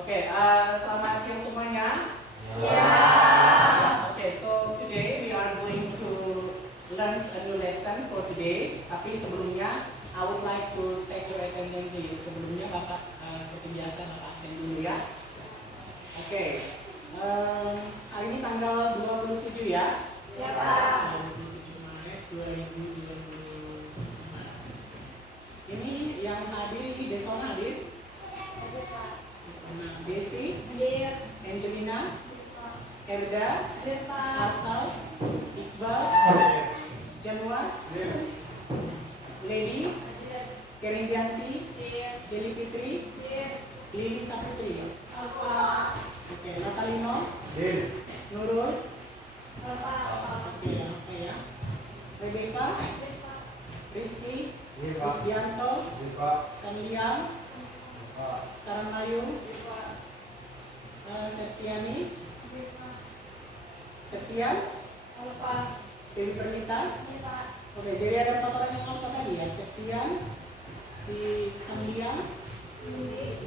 Oke, selamat siang semuanya. Okay, so today we are going to learn a new lesson for today. Tapi sebelumnya, I would like to take your attendance please. Sebelumnya Bapak seperti biasa Bapak absen dulu ya. Oke, hari ini tanggal 27 ya. 27 Maret 2020. Ini yang hadir di Desona hadir? Desi, Angelina, Erda, Asal, Iqbal, Janwa, Lady, Kerindianti, Deli Fitri, Lili Saputri. Oke, Natalino, Nurul, oke, apa ya? Rebecca, Rizky, Rizdianto, Sanliang, Saramayu, Septiani, Septian, Dewi Pernita. Oke, jadi ada 4 orang yang lupa tadi ya. Septian, si Sanliang,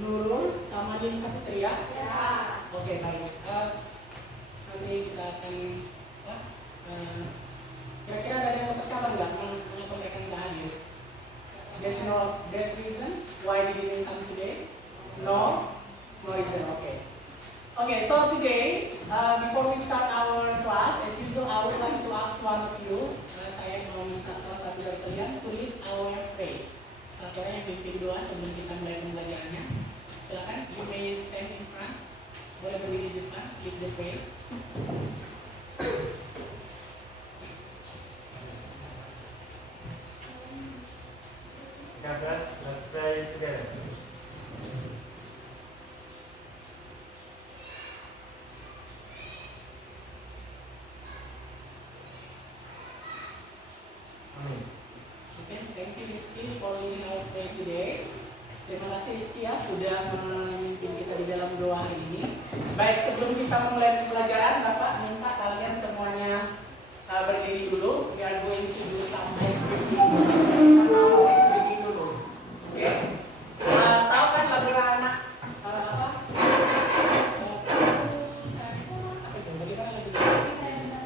Nurul, sama Lili Saputri ya. Oke, baik. Nanti kita akan kira-kira ada yang dapat kabar nggak mengapa mereka nggak hadir? There's reason why we didn't come today? No reason. Okay, so today, before we start our class, as usual, I would like to ask one of you. Saya mau minta salah satu dari kalian to lead our prayer. Satu orang yang pimpin doa sebelum kita mulai pembelajarannya. Silakan, you may stand in front. Boleh berdiri di depan, lead the prayer. Let's pray together. Amin. Okay, thank you Rizky for leading our prayer today. Terima kasih Rizky ya sudah memimpin kita di dalam doa hari ini. Baik, sebelum kita mulai pembelajaran, Bapak minta kalian semuanya berdiri dulu. We are going to do some ice breaking. Dulu. Oke. Tahu kan lagu anak apa?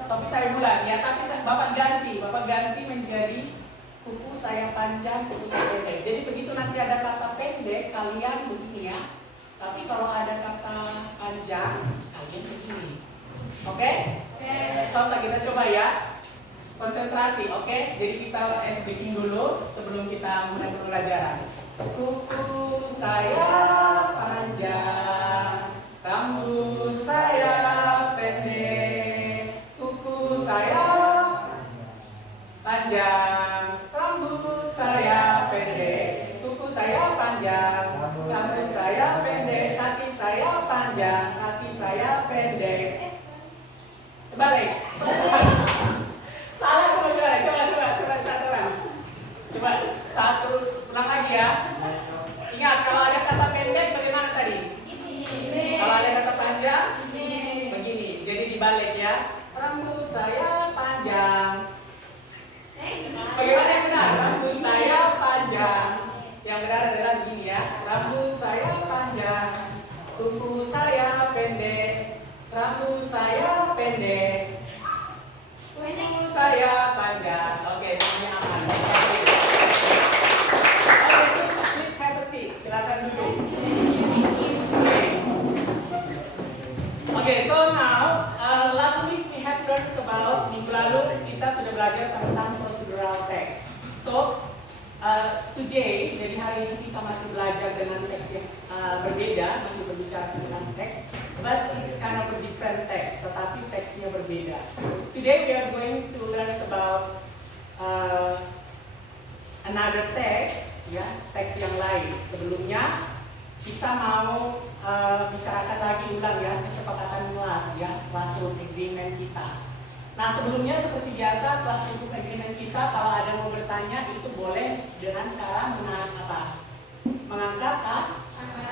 Topi saya bulan ya, tapi Bapak ganti menjadi kuku saya panjang, kuku saya pendek. Jadi begitu nanti ada kata pendek, kalian begini ya. Tapi kalau ada kata panjang, kalian begini. Oke? Contoh kita coba ya. Konsentrasi, oke? Jadi kita speaking dulu sebelum kita mulai pembelajaran. Kuku saya panjang, rambut saya pendek. Kuku saya panjang, rambut saya pendek. Kuku saya panjang, rambut saya pendek. Kaki saya panjang, kaki saya pendek. Balik. Salah pembelajaran. Coba satu orang. Coba satu ulang lagi ya. Ingat kalau ada kata pendek bagaimana tadi? Kalau ada kata panjang begini. Jadi dibalik ya. Rambut saya panjang. Bagaimana yang benar? Rambut saya panjang. Yang benar adalah begini ya. Rambut saya panjang. Kuku saya pendek. Rambut saya pendek. Kuku saya panjang. Oke, semuanya aman. Please have a seat. Silakan duduk. Okay, so now last week we have learned about, minggu lalu kita sudah belajar tentang procedural text. So today, jadi hari ini kita masih belajar dengan teks yang berbeda, masih berbicara tentang teks, but it's kind of a different text, tetapi teksnya berbeda. Today we are going to learn about another text, ya, teks yang lain. Sebelumnya kita mau bicarakan lagi ulang ya kesepakatan kelas ya, classroom agreement kita. Nah sebelumnya seperti biasa classroom agreement kita kalau ada mau bertanya itu boleh dengan cara mengangkat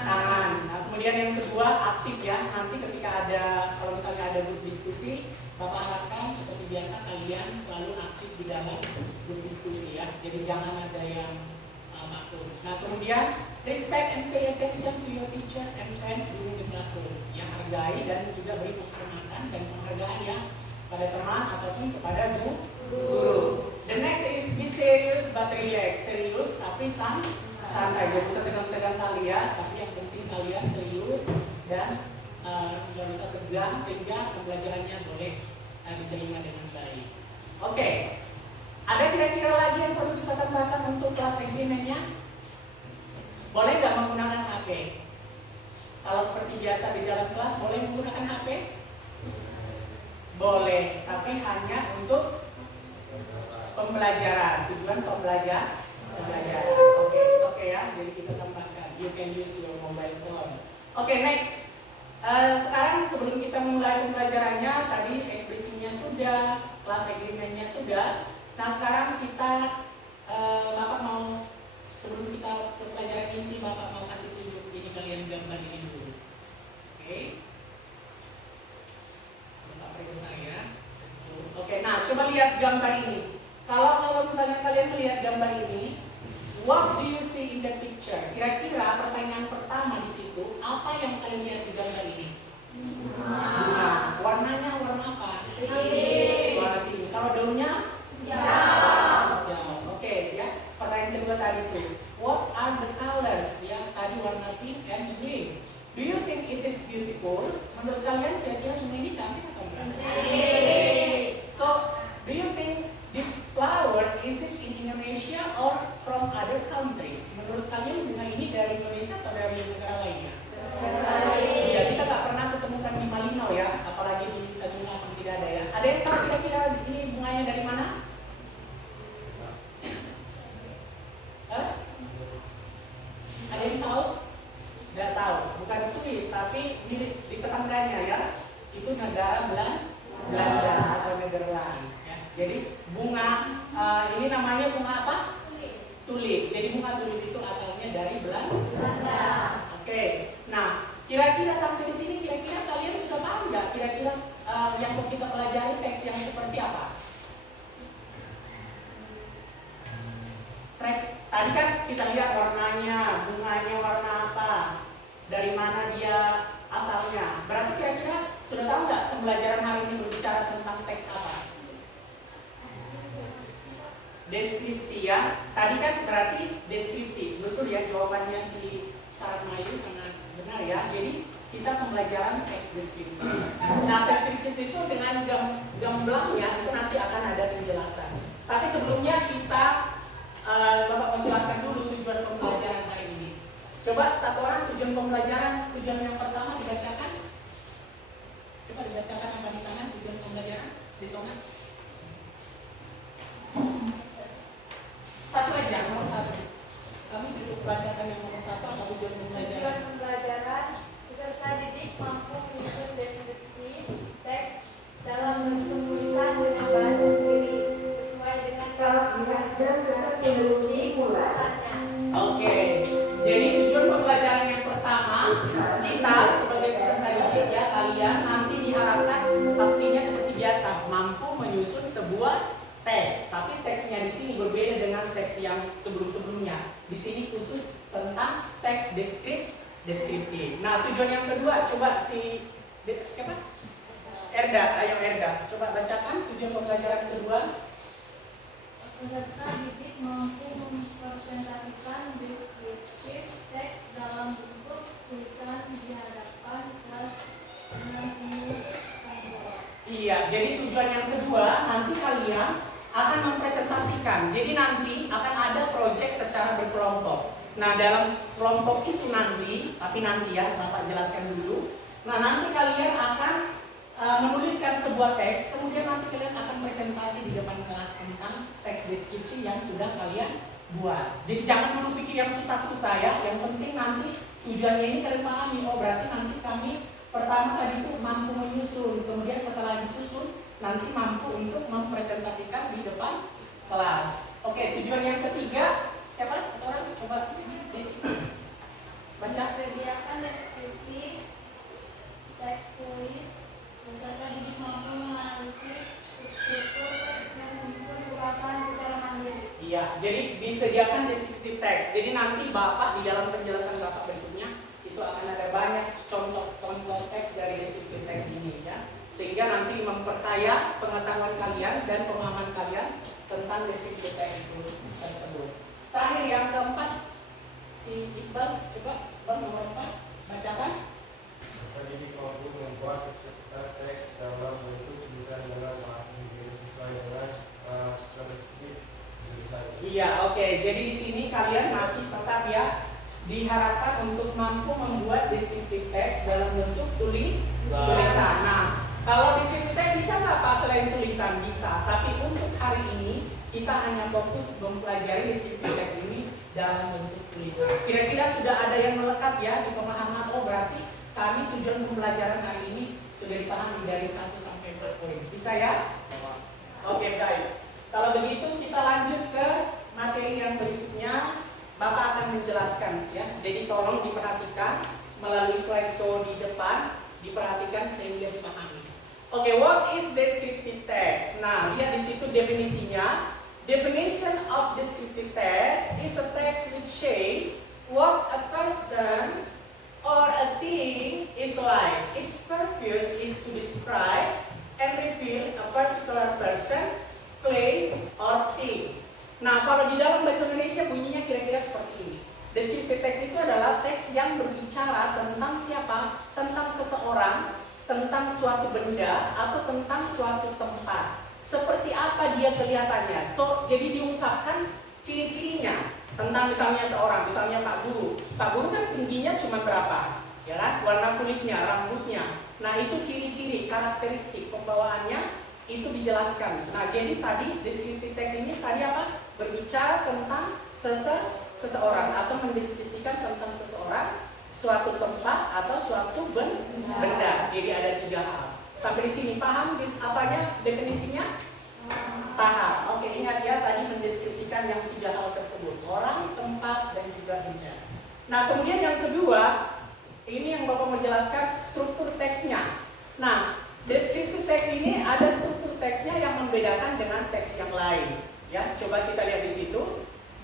tangan. Nah, kemudian yang kedua aktif ya, nanti ketika ada kalau misalnya ada grup diskusi, Bapak harapkan seperti biasa kalian selalu aktif di dalam grup diskusi ya. Jadi jangan ada yang almarhum. Nah kemudian respect and pay attention to your teachers and friends during the classroom. Yang hargai dan juga beri penghormatan dan penghargaan ya pada teman ataupun kepada guru. The next is be serious but relax. Serius tapi santai. Gak usah tegang-tegang kalian, tapi yang penting kalian serius dan gak usah tegang sehingga pembelajarannya boleh diterima dengan baik. Oke. Ada kira-kira lagi yang perlu kita tambahkan untuk kelas agreement-nya? Boleh nggak menggunakan HP? Kalau seperti biasa di dalam kelas, boleh menggunakan HP? Boleh, tapi hanya untuk pembelajaran, tujuan pembelajaran. Oke, oke ya, jadi kita tambahkan. You can use your mobile phone. Oke, next. Sekarang sebelum kita mulai pembelajarannya, tadi ice breaking-nya sudah, kelas agreement-nya sudah. Nah sekarang kita, Bapak mau, sebelum kita ke pelajaran inti, Bapak mau kasih tunjuk ini kalian gambar ini dulu. Oke. Bapak beri saya. Oke, nah coba lihat gambar ini. Kalau misalnya kalian melihat gambar ini, what do you see in the picture? Kira-kira pertanyaan pertama di situ, apa yang kalian lihat di gambar ini? Bunga. Warnanya warna apa? Warna biru. Kalau daunnya? Hijau. Oke, ya. Pertanyaan kedua tadi itu, what are the colors? Ya, tadi warna pink and green. Do you think it is beautiful? Menurut kalian kira-kira bunga ini cantik atau enggak? So, do you think this flower is it in Indonesia or from other countries? Menurut kalian bunga ini dari Indonesia atau dari negara lainnya? Ya, kita nggak pernah ketemukan di Malino ya, apalagi di Tanjung Lapang tidak ada ya. Ada yang tahu kira-kira ini bunganya dari mana? Ada yang tahu? Tidak tahu, bukan Swiss tapi di tetangganya ya. Itu negara Belanda atau Nederland. Ya. Jadi bunga ini namanya bunga apa? Tulip. Jadi bunga tulip itu asalnya dari Belanda. Oke. Nah, kira-kira sampai di sini kira-kira kalian sudah paham nggak? Kira-kira yang mau kita pelajari teks yang seperti apa? Tadi kan kita lihat warnanya, bunganya warna apa, dari mana dia asalnya. Berarti kira-kira sudah tahu nggak pembelajaran hari ini berbicara tentang teks apa? Deskripsi ya. Tadi kan berarti deskriptif, betul ya jawabannya si Sarmayu sangat benar ya. Jadi kita pembelajaran teks deskripsi. Nah teks deskripsi itu dengan gamblangnya itu nanti akan ada penjelasan. Tapi sebelumnya kita Bapak menjelaskan dulu tujuan pembelajaran hari ini. Coba satu orang tujuan pembelajaran, tujuan yang pertama dibacakan. Coba dibacakan apa di sana tujuan pembelajaran di zona. Satu aja, nomor satu. Kami duduk bacakan yang nomor satu apa tujuan pembelajaran? Tujuan pembelajaran peserta didik mampu menyusun deskripsi teks dalam bentuk tulisan dengan bahasa sendiri sesuai dengan Oke, jadi tujuan pembelajaran yang pertama kita sebagai peserta didik ya kalian nanti diharapkan pastinya seperti biasa mampu menyusun sebuah teks, tapi teksnya di sini berbeda dengan teks yang sebelum-sebelumnya. Di sini khusus tentang teks deskriptif. Nah, tujuan yang kedua coba siapa? Erda, ayo Erda, coba bacakan tujuan pembelajaran kedua. Peserta didik mampu mempresentasikan deskripsi teks dalam bentuk tulisan di hadapan kelas dengan Iya, jadi tujuan yang kedua nanti kalian akan mempresentasikan. Jadi nanti akan ada proyek secara berkelompok. Nah, dalam kelompok itu nanti ya Bapak jelaskan dulu. Nah, nanti kalian akan menuliskan sebuah teks, kemudian nanti kalian akan presentasi di depan kelas tentang teks deskripsi yang sudah kalian buat. Jadi jangan dulu pikir yang susah-susah ya. Yang penting nanti tujuannya ini kalian pahami. Oh, berarti nanti kami pertama tadi itu mampu menyusun, kemudian setelah disusun nanti mampu untuk mempresentasikan di depan kelas. Oke, tujuan yang ketiga siapa? Satu orang coba Desi. Baca. Sediakan deskripsi teks tulis. Peserta didik mampu menganalisis struktur teks dan menyusun ulasan secara mandiri. Iya, jadi disediakan deskriptif descriptive text. Jadi nanti Bapak di dalam penjelasan Bapak berikutnya itu akan ada banyak contoh teks dari descriptive text ini ya. Sehingga nanti memperkaya pengetahuan kalian dan pemahaman kalian tentang descriptive text itu tersebut. Terakhir yang keempat, si Iqbal, coba Bang nomor 4 bacakan. Pendidik mampu membuat teks dalam bentuk tulisan dengan makna sesuai dengan karakteristik tulisan. Iya, oke. Jadi di sini kalian masih tetap ya diharapkan untuk mampu membuat descriptive text dalam bentuk tulisan. Nah, kalau descriptive text bisa nggak Pak selain tulisan? Bisa. Tapi untuk hari ini kita hanya fokus mempelajari descriptive text ini dalam bentuk tulisan. Kira-kira sudah ada yang melekat ya di pemahaman. Oh berarti kami tujuan pembelajaran hari ini sudah dipahami dari 1 sampai 4 poin. Bisa ya? Oke, baik. Kalau begitu kita lanjut ke materi yang berikutnya. Bapak akan menjelaskan ya. Jadi tolong diperhatikan melalui slideshow di depan, diperhatikan sehingga dipahami. Oke, what is descriptive text? Nah, lihat di situ definisinya. Definition of descriptive text is a text which say what a person or a thing is like. Its purpose is to describe and reveal a particular person, place, or thing. Nah, kalau di dalam bahasa Indonesia bunyinya kira-kira seperti ini. Descriptive text itu adalah teks yang berbicara tentang siapa, tentang seseorang, tentang suatu benda, atau tentang suatu tempat. Seperti apa dia kelihatannya. Jadi diungkapkan ciri-cirinya tentang misalnya seorang, misalnya Pak Guru. Pak Guru kan tingginya cuma berapa? Ya kan? Warna kulitnya, rambutnya. Nah, itu ciri-ciri, karakteristik pembawaannya itu dijelaskan. Nah, jadi tadi descriptive text ini tadi apa? Berbicara tentang seseorang atau mendeskripsikan tentang seseorang, suatu tempat atau suatu benda. Jadi ada 3 hal. Sampai di sini paham apanya definisinya? Paham. Oke, ingat ya tadi mendeskripsikan yang 3 hal tersebut. Orang, tempat, dan juga benda. Nah, kemudian yang kedua, ini yang Bapak mau jelaskan struktur teksnya. Nah, descriptive text ini ada struktur teksnya yang membedakan dengan teks yang lain. Ya, coba kita lihat di situ.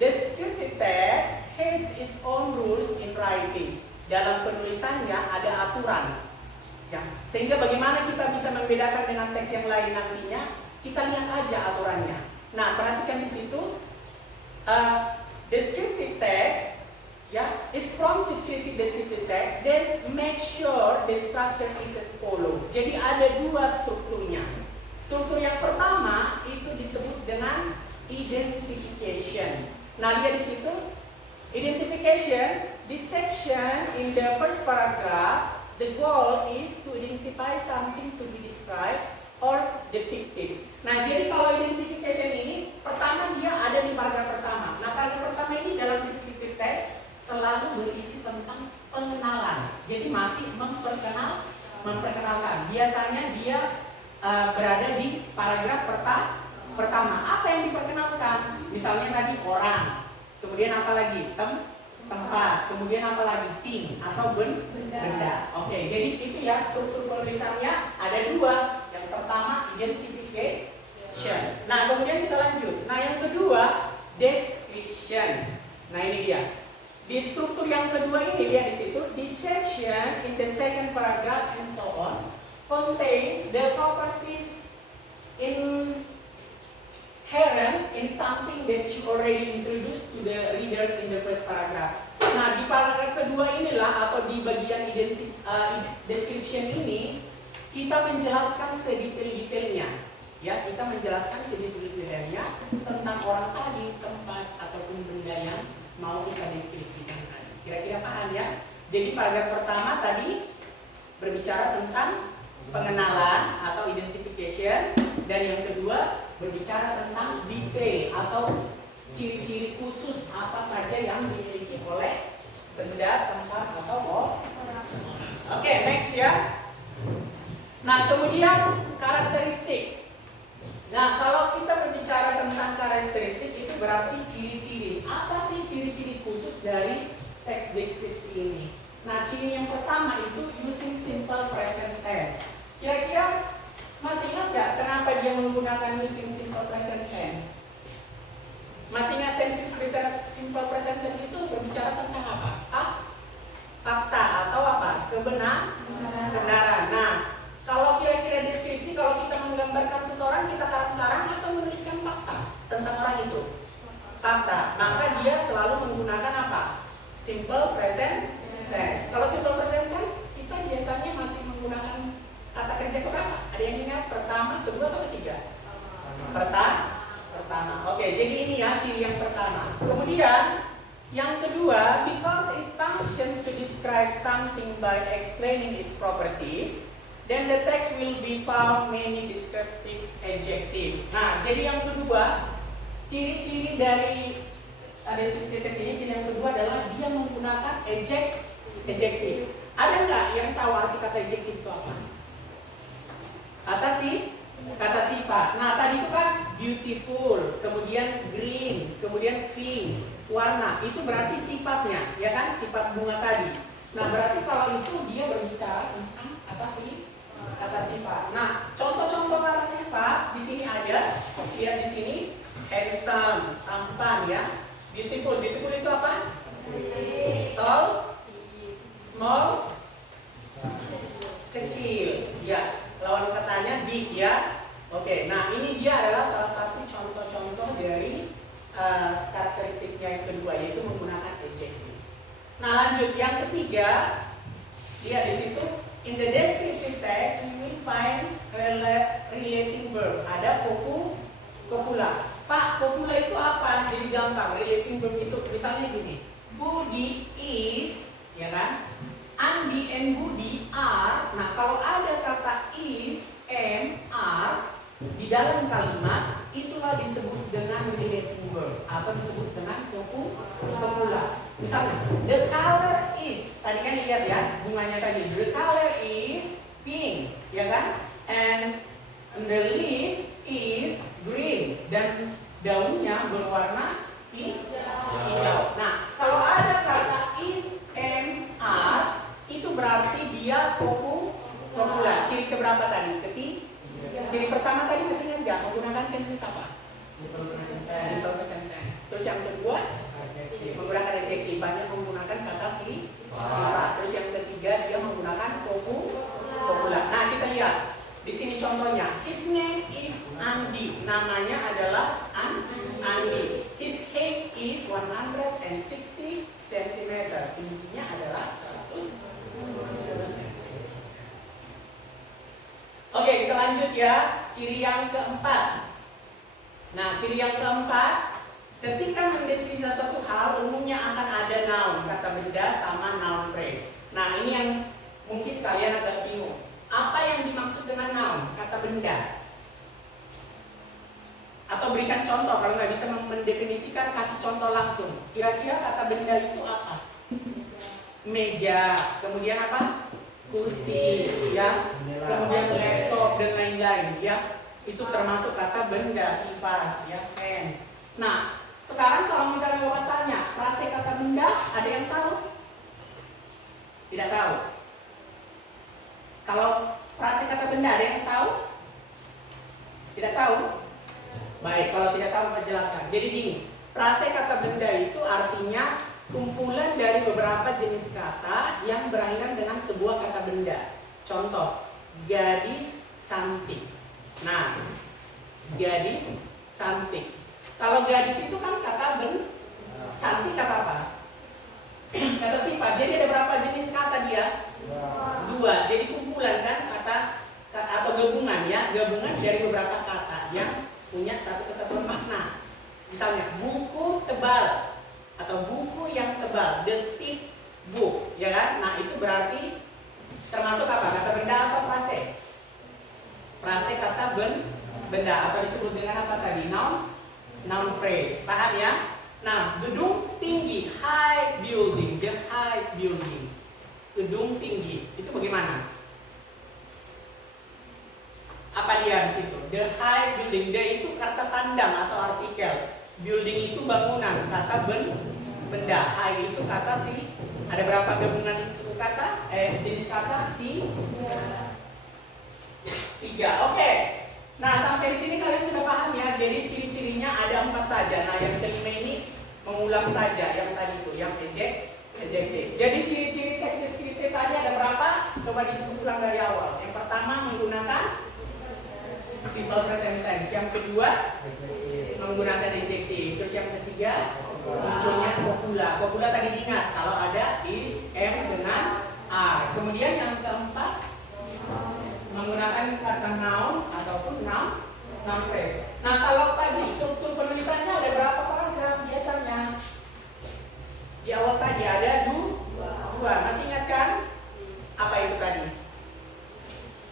Descriptive text has its own rules in writing. Dalam penulisannya ada aturan. Ya, sehingga bagaimana kita bisa membedakan dengan teks yang lain nantinya? Kita lihat aja aturannya. Nah, perhatikan di situ. Descriptive text ya is from to create descriptive text, then make sure the structure is as follow. Jadi ada 2 strukturnya. Struktur yang pertama itu disebut dengan identification. Nah, lihat di situ identification. This section in the first paragraph, the goal is to identify something to be described or depicted. Nah, jadi kalau identification ini pertama dia ada di paragraf pertama. Nah, paragraf pertama ini dalam descriptive text selalu berisi tentang pengenalan. Jadi masih memperkenalkan. Biasanya dia berada di paragraf pertama. Apa yang diperkenalkan? Misalnya tadi orang, kemudian apa lagi? Tempat, kemudian apa lagi? Thing atau benda. Oke, jadi itu ya struktur penulisannya ada 2. Yang pertama identification. Nah, kemudian kita lanjut. Nah, yang kedua description. Nah, ini dia. Di struktur yang kedua ini lihat di situ, this section in the second paragraph and so on contains the properties inherent in something that you already introduced to the reader in the first paragraph. Nah, di paragraf kedua inilah atau di bagian description ini kita menjelaskan sedetail-detailnya. Ya, kita menjelaskan sedetail-detailnya tentang orang tadi, tempat ataupun benda yang mau kita deskripsikan tadi. Kira-kira paham ya? Jadi paragraf pertama tadi berbicara tentang pengenalan atau identification, dan yang kedua berbicara tentang detail atau ciri-ciri khusus apa saja yang dimiliki oleh benda, tempat atau orang. Oke, next ya. Nah, kemudian karakteristik. Nah, kalau kita berbicara tentang karakteristik itu berarti ciri-ciri. Apa sih ciri-ciri khusus dari teks deskripsi ini? Nah, ciri yang pertama itu using simple present tense. Kira-kira masih ingat nggak kenapa dia menggunakan using simple present tense? Masih ingat tense simple present tense itu berbicara tentang apa? Fakta atau apa? Kebenaran. Nah, kalau kira-kira deskripsi, kalau kita menggambarkan seseorang, kita karang-karang atau menuliskan fakta tentang orang itu? Fakta. Maka dia selalu menggunakan apa? Simple present tense. Kalau simple present tense, kita biasanya masih menggunakan kata kerja keberapa? Ada yang ingat? Pertama, kedua, atau ketiga? Pertama. Oke, jadi ini ya ciri yang pertama. Kemudian yang kedua, because it functions to describe something by explaining its properties, then the text will be found many descriptive adjective. Nah, jadi yang kedua, ciri-ciri dari descriptive text ini, ciri yang kedua adalah dia menggunakan adjective. Ada nggak yang tahu arti kata adjective itu apa? Kata sifat. Nah, tadi itu kan beautiful, kemudian green, kemudian pink, warna. Itu berarti sifatnya, ya kan? Sifat bunga tadi. Nah, berarti kalau itu dia berbicara tentang kata sifat. Nah, contoh-contoh kata sifat di sini ada. Lihat di sini, handsome, tampan ya. Beautiful itu apa? Tall, small, kecil. Ya, lawan katanya big ya. Oke, nah ini dia adalah salah satu contoh-contoh dari karakteristiknya yang kedua, yaitu menggunakan adjective. Nah, lanjut yang ketiga, lihat di situ, in the descriptive text we will find relating verb. Ada copula. Pak, copula itu apa? Jadi gampang. Relating verb itu misalnya gini, Budi is, ya kan? Andi and Budi are. Nah, kalau ada kata is, am, are di dalam kalimat, itulah disebut dengan relating verb atau disebut dengan copula. Misalnya, the color is, tadi kan lihat ya bunganya tadi, the color is pink, ya kan? And the leaf is green, dan daunnya berwarna hijau. Nah, kalau ada kata is, am, are, itu berarti dia copula. Ciri keberapa tadi? Ciri pertama tadi masih ingat nggak? Menggunakan tenses apa? Simple present tense. Terus yang kedua, menggunakan adjective, banyak menggunakan kata sifat. Terus yang ketiga, dia menggunakan copula. Nah, kita lihat di sini contohnya. His name is Andi. Namanya adalah Andi. His height is 160 cm. Tingginya adalah 100 cm. Oke, kita lanjut ya. Ciri yang keempat. Nah, ciri yang keempat, ketika mendeskripsikan suatu hal, umumnya akan ada noun, kata benda sama noun phrase. Nah, ini yang mungkin kalian agak bingung. Apa yang dimaksud dengan noun, kata benda? Atau berikan contoh, kalau nggak bisa mendefinisikan, kasih contoh langsung. Kira-kira kata benda itu apa? Meja, kemudian apa? Kursi, ya, kemudian laptop dan lain-lain, ya, itu termasuk kata benda. Kipas, ya, pen. Nah, sekarang kalau misalnya Bapak tanya, frase kata benda, ada yang tahu? Tidak tahu. Kalau frase kata benda, ada yang tahu? Tidak tahu? Baik, kalau tidak tahu, saya jelaskan. Jadi gini, frase kata benda itu artinya kumpulan dari beberapa jenis kata yang berakhiran dengan sebuah kata benda. Contoh, gadis cantik. Nah, gadis cantik. Kalau gadis itu kan kata cantik kata apa? Kata sifat. Jadi ada berapa jenis kata dia? Dua. Jadi kumpulan kan kata atau gabungan ya, gabungan dari beberapa kata yang punya satu kesatuan makna. Misalnya buku tebal atau buku yang tebal, the thick book, ya kan? Nah, itu berarti termasuk apa? Kata benda atau frase? Frase kata benda atau disebut dengan apa tadi? Noun phrase. Paham ya? Nah, gedung tinggi, high building, the high building. Gedung tinggi, itu bagaimana? Apa dia di situ? The high building, the itu kata sandang atau artikel. Building itu bangunan, kata benda. High itu kata ada berapa gabungan suku kata? Jenis kata? Tiga. Oke. Nah, sampai di sini kalian sudah paham ya. Jadi ciri-cirinya ada 4 saja. Nah, yang kelima ini mengulang saja yang tadi itu, yang adjective. Jadi ciri-ciri teks deskriptif tadi ada berapa? Coba disebut ulang dari awal. Yang pertama menggunakan simple present tense. Yang kedua menggunakan adjective. Terus yang ketiga munculnya copula. Copula tadi diingat kalau ada is, am dengan are. Kemudian yang keempat menggunakan kata noun ataupun noun phrase. Nah, kalau tadi struktur penulisannya ada berapa paragraf biasanya? Di awal tadi ada dua. Masih ingat kan? Apa itu tadi?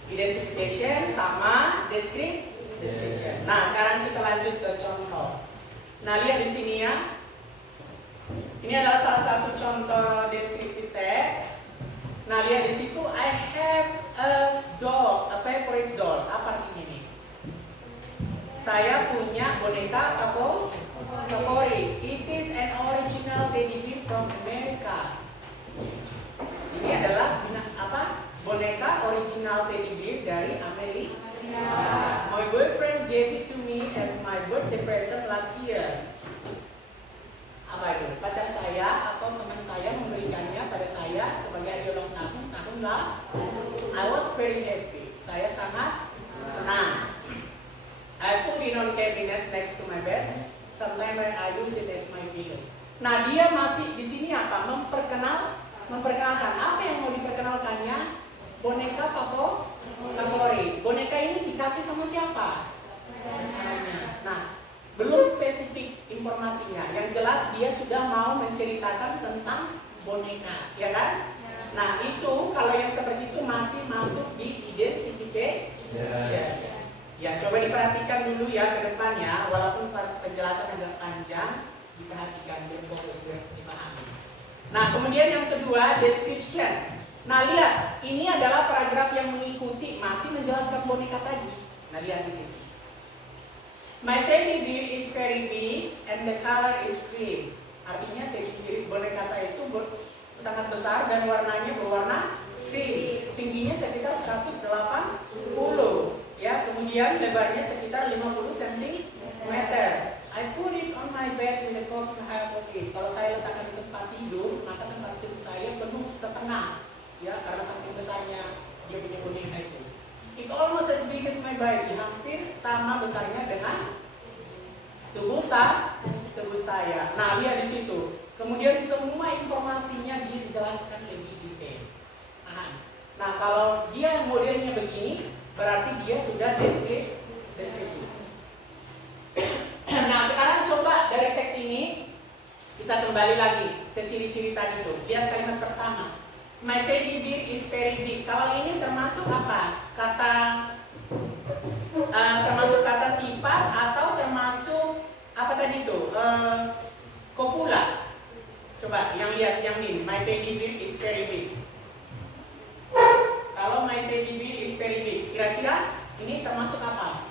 Identification sama description. Nah, sekarang kita lanjut ke contoh. Nah, lihat di sini ya. Ini adalah salah satu contoh descriptive text. Nah, lihat di situ, I have a doll, a favorite doll. Apa artinya ini? Saya punya boneka favorit. It is an original teddy bear from America. Ini adalah boneka original teddy bear dari Amerika. My boyfriend gave it to me as my birthday present last year. Apa itu? Pacar saya atau teman saya memberikannya pada saya sebagai hadiah ulang tahun lalu. I was very happy. Saya sangat senang. I put it on cabinet next to my bed. Sometimes I use it as my pillow. Nah, dia masih di sini apa? Memperkenalkan. Apa yang mau diperkenalkannya? Boneka favorit. Boneka ini dikasih sama siapa? Pacarnya. Nah, belum spesifik informasinya. Yang jelas dia sudah mau menceritakan tentang boneka, ya kan? Nah, itu kalau yang seperti itu masih masuk di identification. Ya, coba diperhatikan dulu ya ke depannya, walaupun penjelasan agak panjang, diperhatikan biar fokus biar dipahami. Nah, kemudian yang kedua, description. Nah, lihat, ini adalah paragraf yang mengikuti, masih menjelaskan boneka tadi. Nah, lihat di sini. My teddy bear is very big and the color is green. Artinya teddy bear boneka saya itu sangat besar dan warnanya berwarna green. Tingginya sekitar 180. Ya, kemudian lebarnya sekitar 50 cm. I put it on my bed with a coffee half of it. Kalau saya letakkan di tempat tidur, maka tempat tidur saya penuh setengah. Ya, karena saking besarnya dia punya boneka itu. It almost as big as my body. Hampir sama besarnya dengan tubuh saya. Nah, lihat di situ. Kemudian semua informasinya dia dijelaskan lebih detail. Nah, kalau dia modelnya begini, berarti dia sudah deskripsi. Nah, sekarang coba dari teks ini kita kembali lagi ke ciri-ciri tadi tuh. Lihat kalimat pertama. My teddy bear is very big. Kalau ini termasuk apa? Termasuk kata sifat atau termasuk apa tadi tuh? Copula. Coba yang lihat yang ini. My teddy bear is very big. Kalau my teddy bear is very big, kira-kira ini termasuk apa?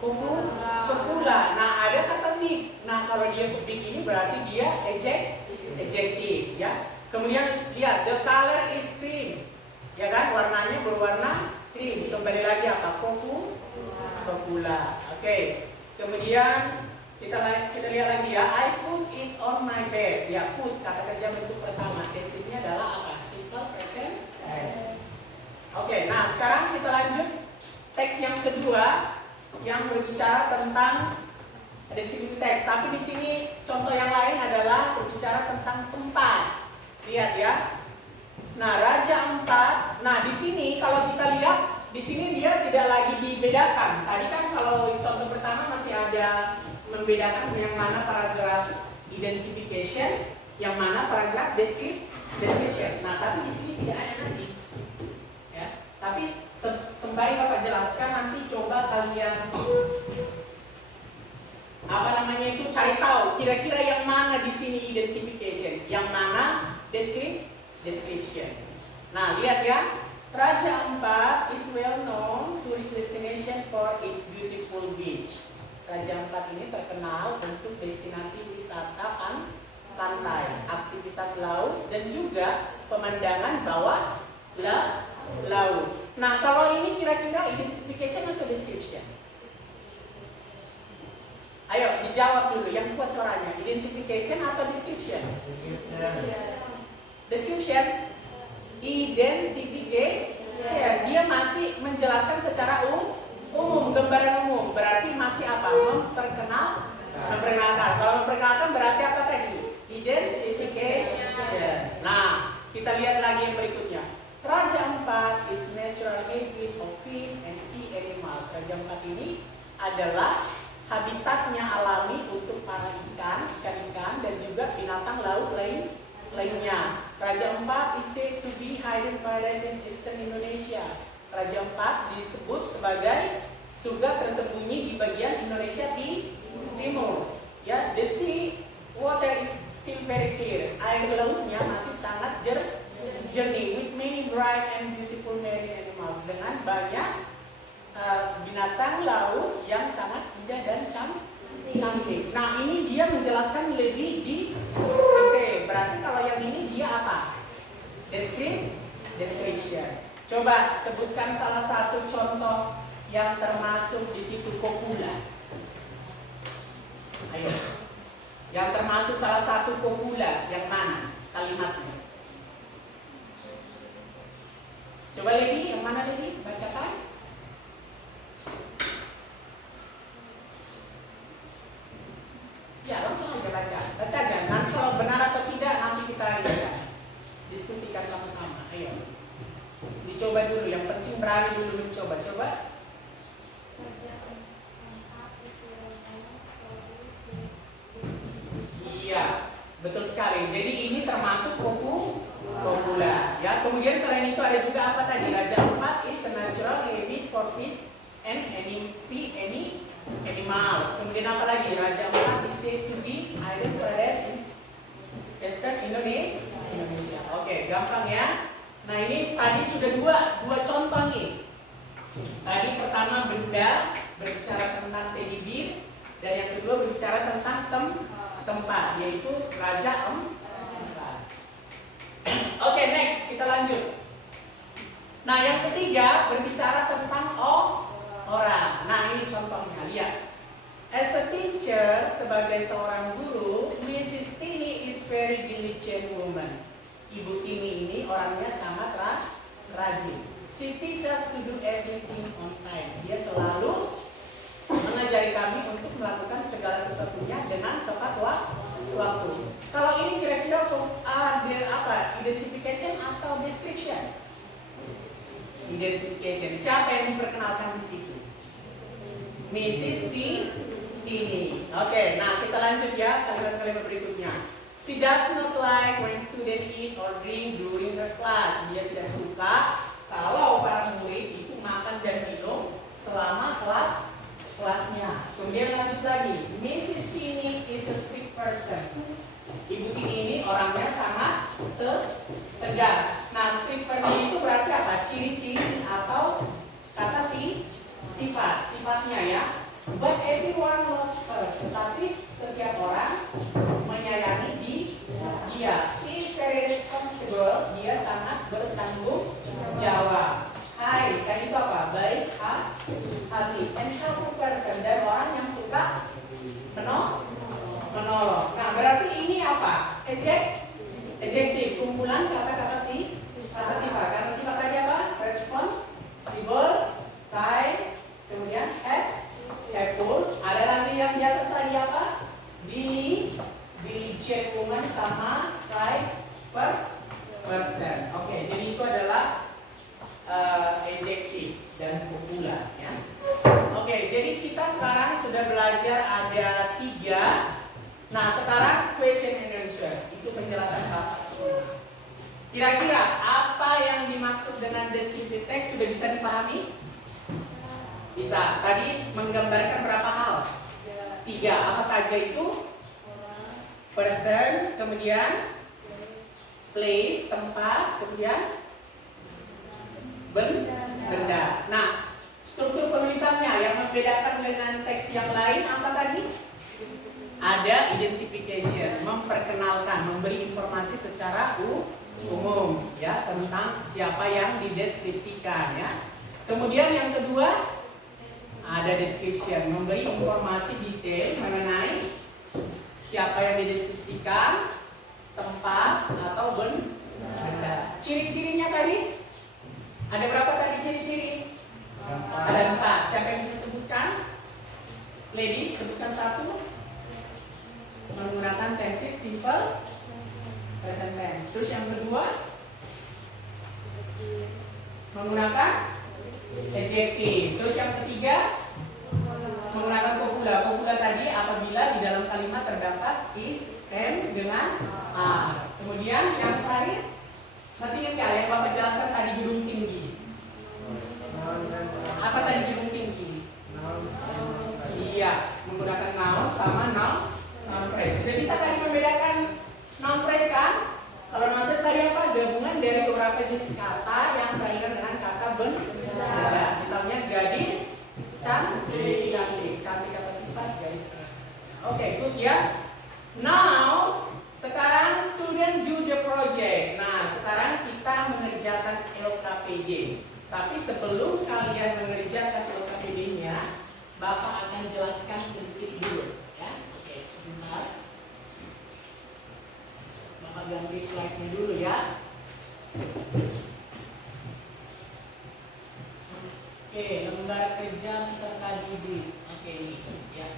Copula. Nah, ada kata big. Nah, kalau dia big ini berarti dia adjective, ya. Kemudian lihat, the color is cream. Ya kan, warnanya berwarna cream. Kembali lagi apa? Copula. Oke. Kemudian kita lihat lagi ya. I put it on my bed. Ya, put kata kerja bentuk pertama. Tensisnya adalah apa? Simple present tense. Oke, nah sekarang kita lanjut teks yang kedua yang berbicara tentang deskriptif teks. Tapi di sini contoh yang lain adalah berbicara tentang tempat. Lihat ya. Nah, Raja Ampat. Nah, di sini kalau kita lihat, di sini dia tidak lagi dibedakan. Tadi kan kalau contoh pertama masih ada membedakan yang mana paragraf identification, yang mana paragraf description. Nah, tapi di sini tidak ada lagi. Ya, tapi sembari Bapak jelaskan, nanti coba kalian itu cari tahu kira-kira yang mana di sini identification, yang mana description. Nah, lihat ya. Raja Ampat is well known tourist destination for its beautiful beach. Raja Ampat ini terkenal untuk destinasi wisata pantai, aktivitas laut dan juga pemandangan bawah laut. Nah, kalau ini kira-kira identification atau description? Ayo dijawab dulu, yang kuat suaranya. Identification atau description? Description. Identification. Dia masih menjelaskan secara umum, gambaran umum. Berarti masih apa? Memperkenalkan. Kalau memperkenalkan berarti apa tadi? Identification. Nah, kita lihat lagi yang berikutnya. Raja Empat is natural habitat of fish and sea animals. Raja Empat ini adalah habitatnya alami untuk para ikan dan juga binatang laut lainnya. Raja Empat is said to be hidden paradise in eastern Indonesia. Raja Empat disebut sebagai surga tersembunyi di bagian Indonesia di timur. Ya, the sea water is still very clear. Air lautnya masih sangat jernih with many bright and beautiful marine animals, dengan banyak binatang laut yang sangat indah dan cantik. Nah, ini dia menjelaskan lebih detail. Berarti kalau yang ini dia apa? Description. Coba sebutkan salah satu contoh yang termasuk di situ copula. Ayo. Yang termasuk salah satu copula yang mana kalimatnya? Coba Lady, yang mana Lady? Bacakan. Ya, langsung aja baca. Baca aja. Nanti kalau benar atau tidak nanti kita lihat. Diskusikan sama-sama. Ayo. Dicoba dulu. Yang penting berani dulu mencoba. Coba. Iya, betul sekali. Jadi ini termasuk copula. Ya, kemudian selain itu ada juga apa tadi? Raja Empat is a natural habitat for fish and sea animals. Kemudian apa lagi? Raja Empat is said to be hidden paradise in eastern Indonesia. Oke, gampang ya. Nah, ini tadi sudah dua contoh nih. Tadi pertama benda berbicara tentang teddy bear, dan yang kedua berbicara tentang tempat, yaitu Raja Empat. Oke, next kita lanjut. Nah, yang ketiga berbicara tentang orang. Nah, ini contohnya, lihat. As a teacher, sebagai seorang guru, Mrs. Tini is very diligent woman. Ibu Tini ini orangnya sangat rajin. She teaches to do everything on time. Dia selalu mengajari kami untuk melakukan segala sesuatunya dengan tepat waktu. Kalau ini kira-kira apa? Identification atau description? Identification. Siapa yang memperkenalkan di situ? Mrs. Tini. Oke, nah kita lanjut ya kalimat-kalimat berikutnya. She does not like when students eat or drink during her class. Dia tidak suka kalau para murid itu makan dan minum selama kelasnya. Kemudian lanjut lagi. Mrs. Tini is a strict person. Ibu Tini ini orangnya sangat tegas. Nah, strict person itu berarti apa? Ciri-ciri atau kata sifatnya ya. But everyone loves her. Tetapi setiap orang menyayangi dia. She is very responsible. Dia sangat bertanggung jawab. Hai, kan itu apa? Baik hati. And helpful person, dan orang yang suka menolong. Nah, berarti ini apa? Adjektif, kumpulan kata-kata sifat. Kata sifat tadi apa? Responsible, kind, kemudian helpful. Ada lagi yang di atas tadi apa? Diligent woman sama strict person. Oke, jadi itu adalah adjektif dan kumpulan ya. Oke, jadi kita sekarang sudah belajar ada 3. Nah, sekarang question and answer. Itu penjelasan Bapak semua. Kira-kira apa yang dimaksud dengan descriptive text sudah bisa dipahami? Bisa. Tadi menggambarkan berapa hal? 3. Apa saja itu? Person, kemudian place, tempat, kemudian benda. Nah, struktur penulisannya yang membedakan dengan teks yang lain apa tadi? Ada identification, memperkenalkan, memberi informasi secara umum ya tentang siapa yang dideskripsikan ya. Kemudian yang kedua Ada description, memberi informasi detail mengenai siapa yang dideskripsikan, tempat atau benda. Ciri-cirinya tadi ada berapa tadi ciri-ciri? Ada 4. Siapa yang bisa sebutkan? Lady, sebutkan 1. Menggunakan tense simple present tense. Terus yang kedua menggunakan adjective. Terus yang ketiga menggunakan copula. Copula tadi apabila di dalam kalimat terdapat is, can dengan are. Kemudian yang terakhir, masih ingat nggak yang Bapak jelaskan tadi gedung tinggi? Apa tadi gedung tinggi? Iya, menggunakan noun sama noun phrase. Sudah bisa tadi membedakan noun phrase kan? Kalau noun phrase tadi apa? Gabungan dari beberapa jenis kata yang berakhir dengan kata benda. Misalnya gadis, cantik kata sifat gadis. Oke, good ya. Now, sekarang student do the project. Nah, sekarang kita mengerjakan LKPD. Tapi sebelum kalian mengerjakan LKPD-nya, Bapak akan jelaskan sedikit dulu, ya. Oke, sebentar. Bapak ganti slide-nya dulu ya. Oke, lembar kerja peserta didik. Oke, ini ya.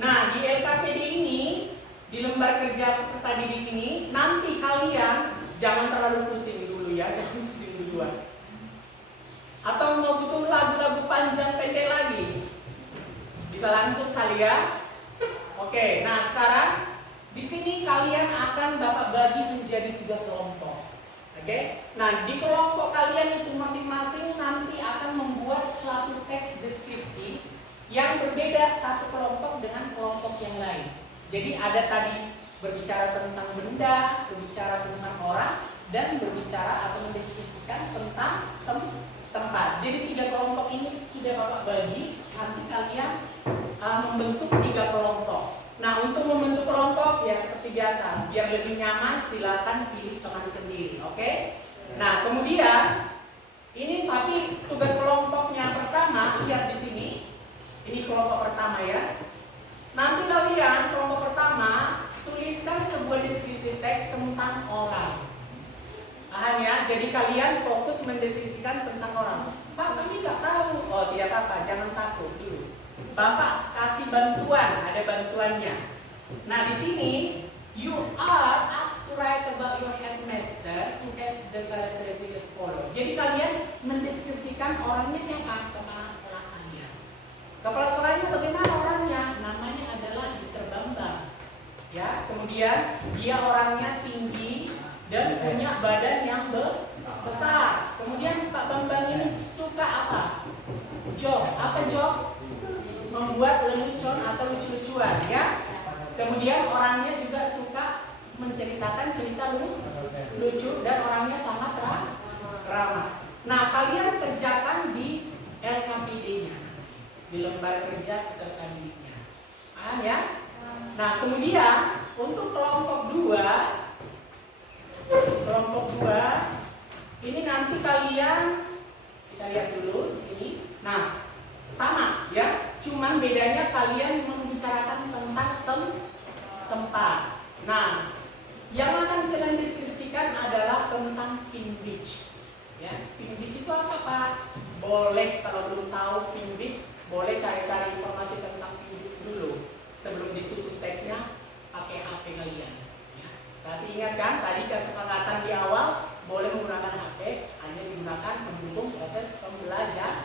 Nah, di LKPD ini, di lembar kerja peserta didik ini, nanti kalian jangan terlalu pusing dulu ya, jangan pusing duluan. Atau mau butuh lagu-lagu panjang pendek lagi, bisa langsung kali ya. Oke, nah sekarang di sini kalian akan Bapak bagi menjadi 3 kelompok. Oke, nah di kelompok kalian itu masing-masing nanti akan membuat suatu teks deskripsi yang berbeda satu kelompok dengan kelompok yang lain. Jadi ada tadi berbicara tentang benda, berbicara tentang orang, dan berbicara atau mendeskripsikan tentang tempat. Jadi 3 kelompok ini sudah Bapak bagi, nanti kalian membentuk 3 kelompok. Nah, untuk membentuk kelompok ya seperti biasa, biar lebih nyaman silakan pilih teman sendiri, oke? Nah, kemudian ini tapi tugas kelompoknya pertama, lihat di sini. Ini kelompok pertama ya. Nanti kalian kelompok pertama tuliskan sebuah deskripsi teks tentang orang. Paham ya? Jadi kalian fokus mendeskripsikan tentang orang. Pak, kami nggak tahu. Oh, tidak apa-apa, jangan takut dulu. Bapak kasih bantuan, ada bantuannya. Nah, di sini you are asked to write about your headmaster to as the characteristic as follow. Jadi kalian mendeskripsikan orangnya siapa? Kepala sekolah kalian. Kepala sekolahnya bagaimana orangnya? Namanya adalah Mr. Bambang. Ya, kemudian dia orangnya tinggi dan punya badan yang besar. Kemudian Pak Bambang ini suka apa? Jokes. Apa jokes? Membuat lelucon atau lucu-lucuan ya. Kemudian orangnya juga suka menceritakan cerita lucu dan orangnya sangat ramah. Nah, kalian kerjakan di LKPD-nya, di lembar kerja peserta didiknya. Paham ya? Nah, kemudian untuk kelompok 2 ini nanti kalian, kita lihat dulu di sini. Nah, sama ya, cuman bedanya kalian membicarakan tentang tempat. Nah, yang akan kalian deskripsikan adalah tentang Pin Beach. Ya, Pin Beach itu apa Pak? Boleh kalau belum tahu Pin Beach, boleh cari-cari informasi tentang Pin Beach dulu sebelum ditutup teksnya pakai HP kalian. Ya. Tapi ingat kan, tadi kan kesepakatan di awal boleh menggunakan HP, hanya digunakan mendukung proses pembelajaran.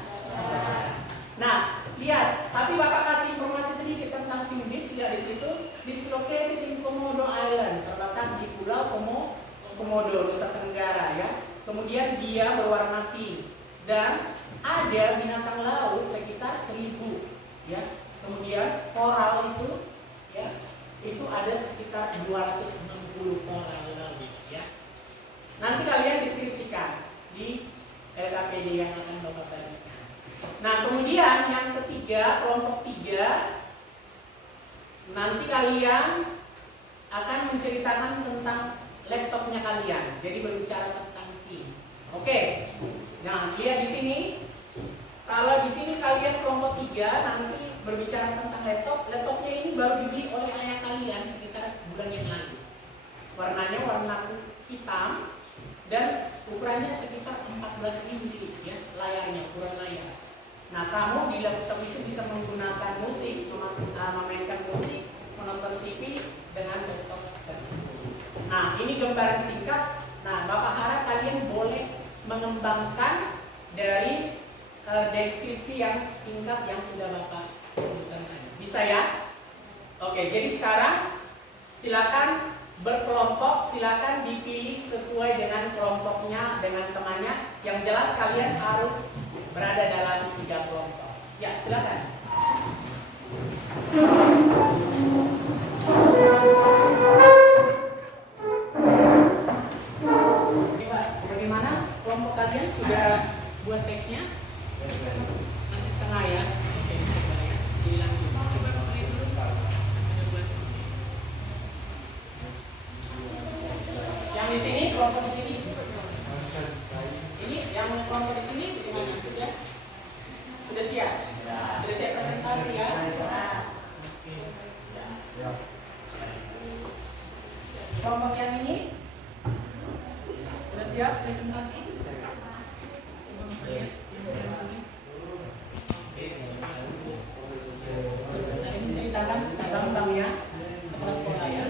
Nah, lihat, tapi Bapak kasih informasi sedikit tentang Pin Beach. Lihat di situ, dislocated in Komodo Island, terletak di Pulau Komodo, Nusa Tenggara ya. Kemudian dia berwarna pink dan ada binatang laut sekitar 1000 ya. Kemudian koral itu ya, itu ada sekitar 260 koral laut ya. Nanti kalian deskripsikan di LKPD yang akan Bapak bagikan. Nah, kemudian yang ketiga, kelompok 3, nanti kalian akan menceritakan tentang laptopnya kalian. Jadi berbicara tentang tim. Oke. Nah, lihat di sini. Kalau di sini kalian kelompok 3 nanti berbicara tentang laptop. Laptopnya ini baru dibeli oleh ayah kalian sekitar bulan yang lalu. Warnanya warna hitam dan ukurannya sekitar 14 inci ya, layarnya, ukuran layar. Nah, kamu di laptop itu bisa menggunakan musik, memainkan musik, menonton TV dengan laptop tersebut. Nah, ini gambaran singkat. Nah, Bapak harap kalian boleh mengembangkan dari deskripsi yang singkat yang sudah Bapak sebutkan tadi. Bisa ya? Oke, jadi sekarang silakan berkelompok, silakan dipilih sesuai dengan kelompoknya, dengan temannya. Yang jelas kalian harus berada dalam 3 kelompok. Ya, silakan. Bagaimana kelompok kalian sudah buat teksnya? Masih setengah ya? Oke, coba ya. Dilanjut. Coba mulai dulu. Sudah buat. Yang di sini, kelompok di sini. Ini yang kelompok di sini bagaimana sudah? Sudah siap? Sudah siap presentasi ya? Oke. Kelompok yang ini sudah siap presentasi? Coba saya yang tulis. Tadi menceritakan tentang ya kepala sekolah ya.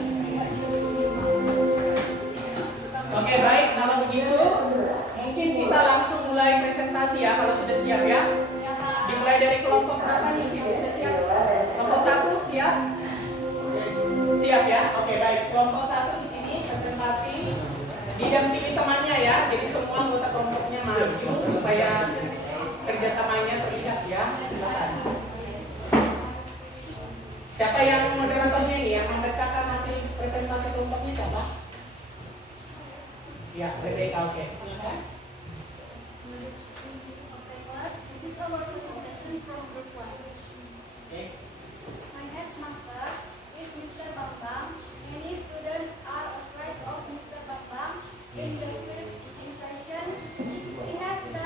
Oke, baik. Kalau begitu mungkin kita langsung mulai presentasi ya. Kalau sudah siap ya. Dimulai dari kelompok berapa nih yang sudah siap? Kelompok 1 siap? Siap ya. Oke, baik. Kelompok 1 di sini presentasi didampingi temannya ya. Jadi semua anggota kelompoknya maju supaya kerjasamanya terlihat ya. Silakan. Siapa yang moderatornya ini yang membacakan hasil presentasi kelompoknya siapa? Ya, Rebecca. Oke. Silakan. This is our presentation from group 1. Oke. My headmaster is Mr. Bambang. Many students are afraid of Mr. Bambang. In the first impression, he has the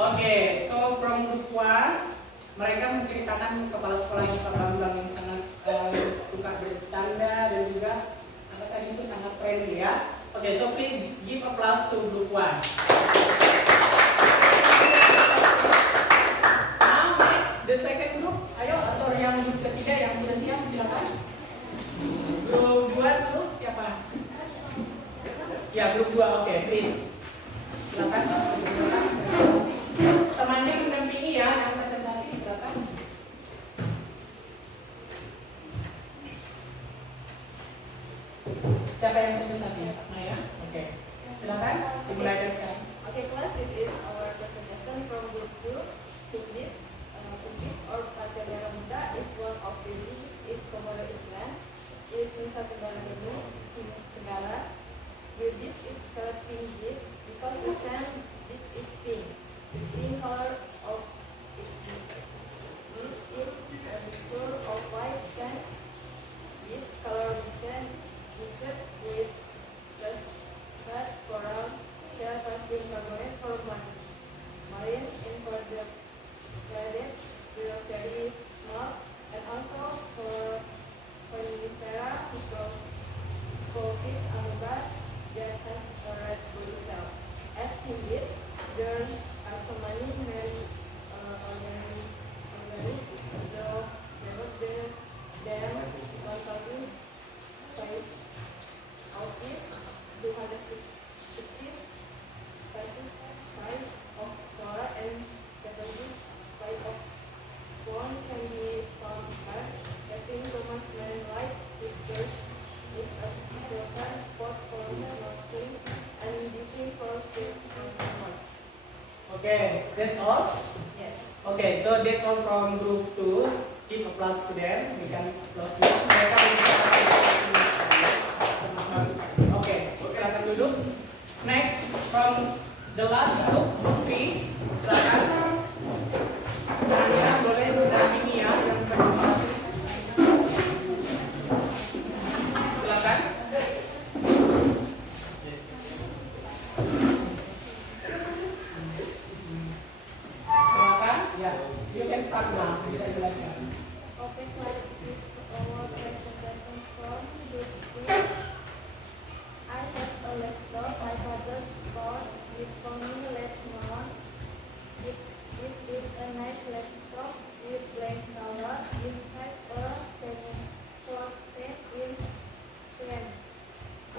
Oke, so from group 1 mereka menceritakan kepala sekolahnya Pak Bambang yang sangat suka bercanda dan juga apa tadi itu sangat friendly ya. Oke, so please give applause to group 1. Now next the second group. Ayo, atau yang group ketiga yang sudah siap silakan. Group 2 dulu siapa? Ya, group 2. Oke, please. Silakan. Temannya mendampingi ya yang presentasi, silakan. Siapa yang presentasi? Maya? Oke. Silakan dimulai dari sekarang. Okay, class, this is our presentation from group 2. Bugis or Partai Merah Muda is one of the religions is Komodo Island, is Nusa Tenggara Tenggara. Bugis is called pink beach because the sand beach is pink. The pink color of its beach. This is a mixture of white sand, beach color sand, mixed with red coral, shell calcium carbonate for marine invertebrates will very small, and also for conifera That's all? Yes. Okay, so that's all from group 2. Give applause to them. We can applause to them. Mereka Oke, silakan duduk. Next from the last group 3, silakan. Kira-kira boleh mendampingi ya yang presentasi. Silakan. Silakan. Ya, you can start now. Bisa dijelaskan. Okay, class, this is our presentation from group 2. I have a laptop my father bought it for me last month. It is a nice laptop with blank color. It has a 7.4-inch screen.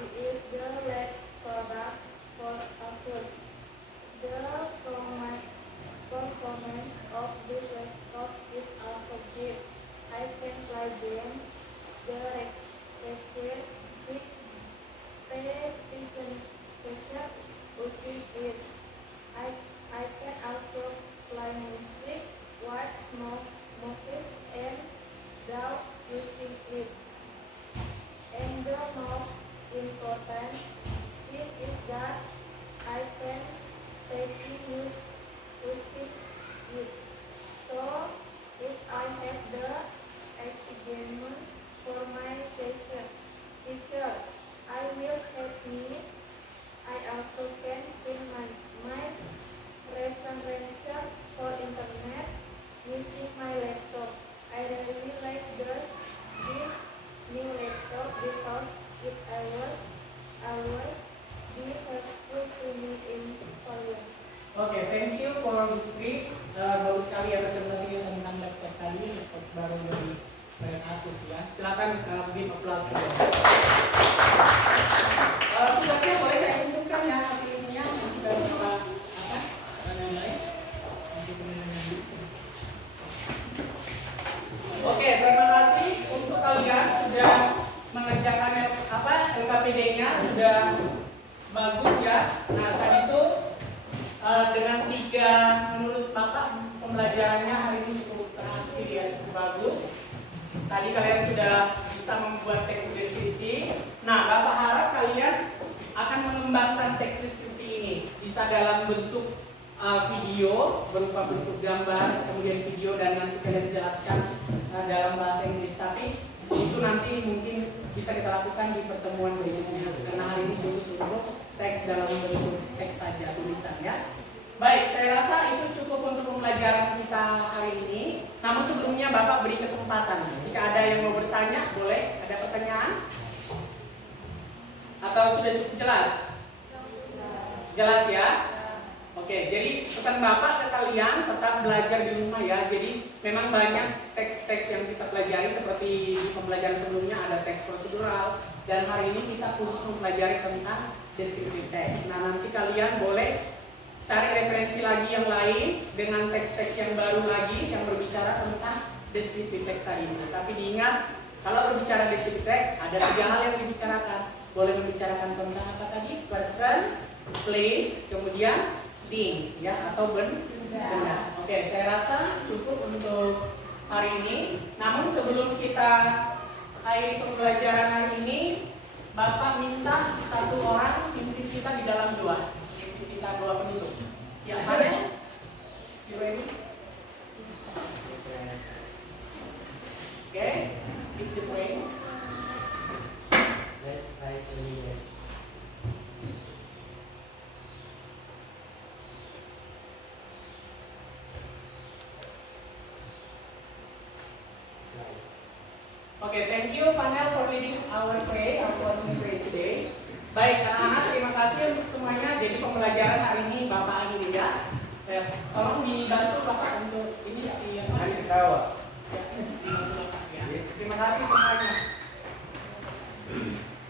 It is the latest product for Asus. The performance of this laptop is also good. I can play games. The requires big specification using it. I can also play music, watch movies, and draw using it. And the most important thing is that I can take news using it. So if I have the experiments for my teacher, I will help me. I also can find my references for internet using my laptop. I really like this new laptop because it always be helpful to me in college. Oke, thank you for Putri. Bagus sekali ya presentasinya tentang laptop tadi, laptop baru dari brand Asus ya. Silakan beri applause dulu. Tugasnya boleh saya tunjukkan ya hasil ininya dan apa dan yang lain. Oke, terima kasih untuk kalian sudah mengerjakan LKPD-nya sudah bagus ya. Nah, tadi itu dengan 3 menurut Bapak pembelajarannya hari ini cukup berhasil ya, cukup bagus. Tadi kalian sudah bisa membuat teks deskripsi. Nah, Bapak harap kalian akan mengembangkan teks deskripsi ini bisa dalam bentuk video, berupa bentuk gambar, kemudian video, dan nanti kalian jelaskan dalam bahasa Inggris. Tapi itu nanti mungkin bisa kita lakukan di pertemuan berikutnya, karena hari ini khusus untuk teks dalam bentuk teks saja, tulisan ya. Baik, saya rasa itu cukup untuk pembelajaran kita hari ini. Namun sebelumnya Bapak beri kesempatan, jika ada yang mau bertanya, boleh. Ada pertanyaan? Atau sudah cukup jelas? Jelas ya? Oke, jadi pesan Bapak ke kalian tetap belajar di rumah ya. Jadi memang banyak teks-teks yang kita pelajari, seperti di pembelajaran sebelumnya ada teks prosedural, dan hari ini kita khusus mempelajari tentang descriptive text. Nah, nanti kalian boleh cari referensi lagi yang lain dengan teks-teks yang baru lagi yang berbicara tentang descriptive text tadi. Tapi diingat, kalau berbicara descriptive text ada 3 hal yang dibicarakan. Boleh membicarakan tentang apa tadi? Person, place, kemudian thing ya, atau benda. Oke, saya rasa cukup untuk hari ini. Namun sebelum kita akhiri pembelajaran hari ini, Bapak minta 1 orang pimpin kita di dalam doa. Pimpin kita doa penutup. Ya, mana? You ready? Oke, keep the praying. Let's try to lead it. Oke, thank you panel for leading our prayer, our closing prayer today. Baik, anak-anak, terima kasih untuk semuanya. Jadi pembelajaran hari ini Bapak akhiri ya. Tolong dibantu Bapak untuk ini si yang Ketawa.